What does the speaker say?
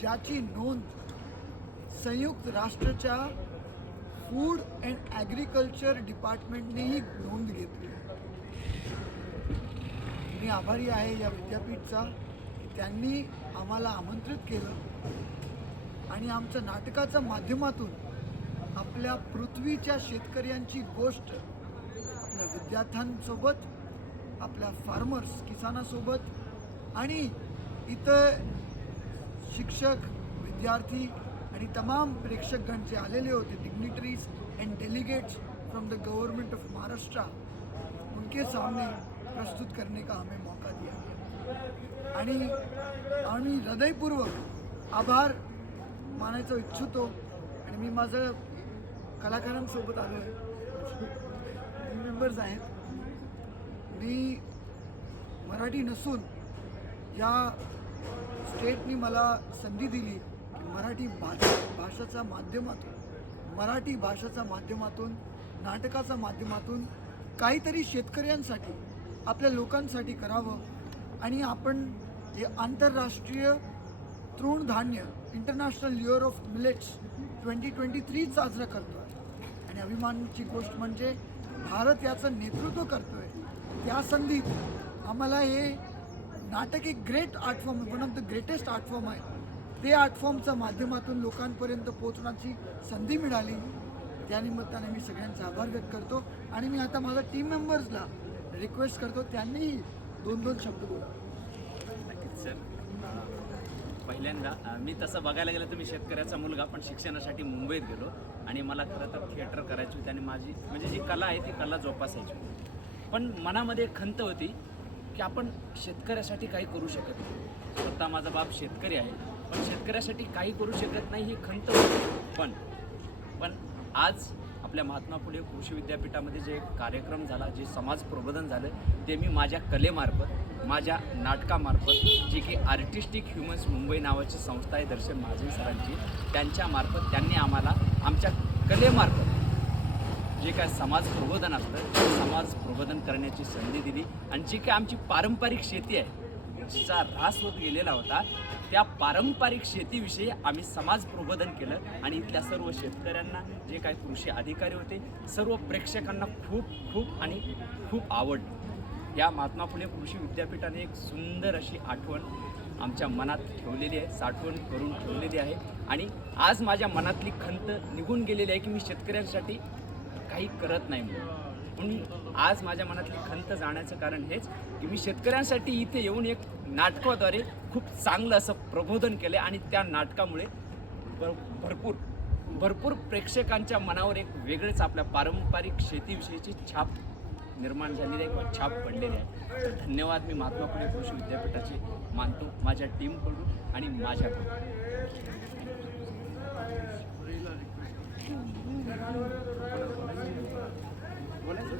ज्याची नोंद संयुक्त राष्ट्राच्या फूड अँड ॲग्रिकल्चर डिपार्टमेंटनेही नोंद घेतली. मी आभारी आहे या विद्यापीठचा की त्यांनी आम्हाला आमंत्रित केलं आणि आमच्या नाटकाच्या माध्यमातून आपल्या पृथ्वीच्या शेतकऱ्यांची गोष्ट आपल्या विद्यार्थ्यांसोबत, आपल्या फार्मर्स किसानासोबत आणि इतर शिक्षक, विद्यार्थी आणि तमाम प्रेक्षकगण जे आलेले होते, dignitaries end delegates from the government of Maharashtra, उनके सामने प्रस्तुत करने का हमें मौका दिया गया आणि हृदयपूर्वक आभार मानायचं इच्छितो. आणि मी माझं कलाकारांसोबत आलो आहे, मेंबर्स आहेत. मी मराठी नसून या स्टेटनी मला संधी दिली की मराठी भाषेच्या माध्यमातून नाटकाच्या माध्यमातून काहीतरी शेतकऱ्यांसाठी, आपल्या लोकांसाठी करावं. आणि आपण हे आंतरराष्ट्रीय तृणधान्य इंटरनॅशनल इयर ऑफ मिलेट्स 2023 साजरा करतो आहे. आणि अभिमानाची गोष्ट म्हणजे भारत याचं नेतृत्व करतो आहे. त्या संधीत आम्हाला हे नाटक एक great art form, one of the greatest art form आहे, ते आर्ट फॉर्मच्या माध्यमातून लोकांपर्यंत पोहोचण्याची संधी मिळाली. त्यानिमित्ताने मी सगळ्यांचा आभार व्यक्त करतो. आणि मी आता माझ्या टीम मेंबर्सला रिक्वेस्ट करतो त्यांनी 2-2 शब्द बोला. नक्कीच सर. पहिल्यांदा मी तसं बघायला गेलं तर मी शेतकऱ्याचा मुलगा, पण शिक्षणासाठी मुंबईत गेलो आणि मला खरं तर थिएटर करायची होती आणि माझी म्हणजे जी कला आहे ती कला जोपासायची होती. पण मनामध्ये खंत होती की आपण शेतकऱ्यासाठी काही करू शकत नाही. स्वतः माझा बाप शेतकरी आहे, पण शेतकऱ्यासाठी काही करू शकत नाही ही खंत होती. पण आज आपल्या महात्मा फुले कृषी विद्यापीठामध्ये जे कार्यक्रम झाला, जे समाज प्रबोधन झालं, ते मी माझ्या कलेमार्फत, माझ्या नाटकामार्फत, जी की आर्टिस्टिक ह्युमन्स मुंबई नावाची संस्था आहे दर्शन महाजन सरांची, त्यांच्यामार्फत त्यांनी आम्हाला आमच्या कलेमार्फत जे काय समाज प्रबोधन असतं ते समाज प्रबोधन करण्याची संधी दिली. आणि जी काय आमची पारंपरिक शेती आहे, जिचा ऱ्हास होत गेलेला होता, त्या पारंपरिक शेतीविषयी आम्ही समाज प्रबोधन केलं. आणि इथल्या सर्व शेतकऱ्यांना, जे काही कृषी अधिकारी होते, सर्व प्रेक्षकांना खूप आवडली. या महात्मा फुले कृषी विद्यापीठाने एक सुंदर अशी आठवण आमच्या मनात ठेवलेली आहे, साठवण करून ठेवलेली आहे. आणि आज माझ्या मनातली खंत निघून गेलेली आहे की मी शेतकऱ्यांसाठी काही करत नाही म्हणून आज माझ्या मनातली खंत जाण्याचं कारण हेच की मी शेतकऱ्यांसाठी इथे येऊन एक नाटकाद्वारे खूप चांगलं असं प्रबोधन केलं. आणि त्या नाटकामुळे भरपूर प्रेक्षकांच्या मनावर एक वेगळेच आपल्या पारंपरिक शेतीविषयीची छाप निर्माण झालेली आहे किंवा छाप पडलेली आहे. तर धन्यवाद मी महात्मा फुले कृषी विद्यापीठाचे मानतो, माझ्या टीमकडून आणि माझ्याकडून. बोलायचं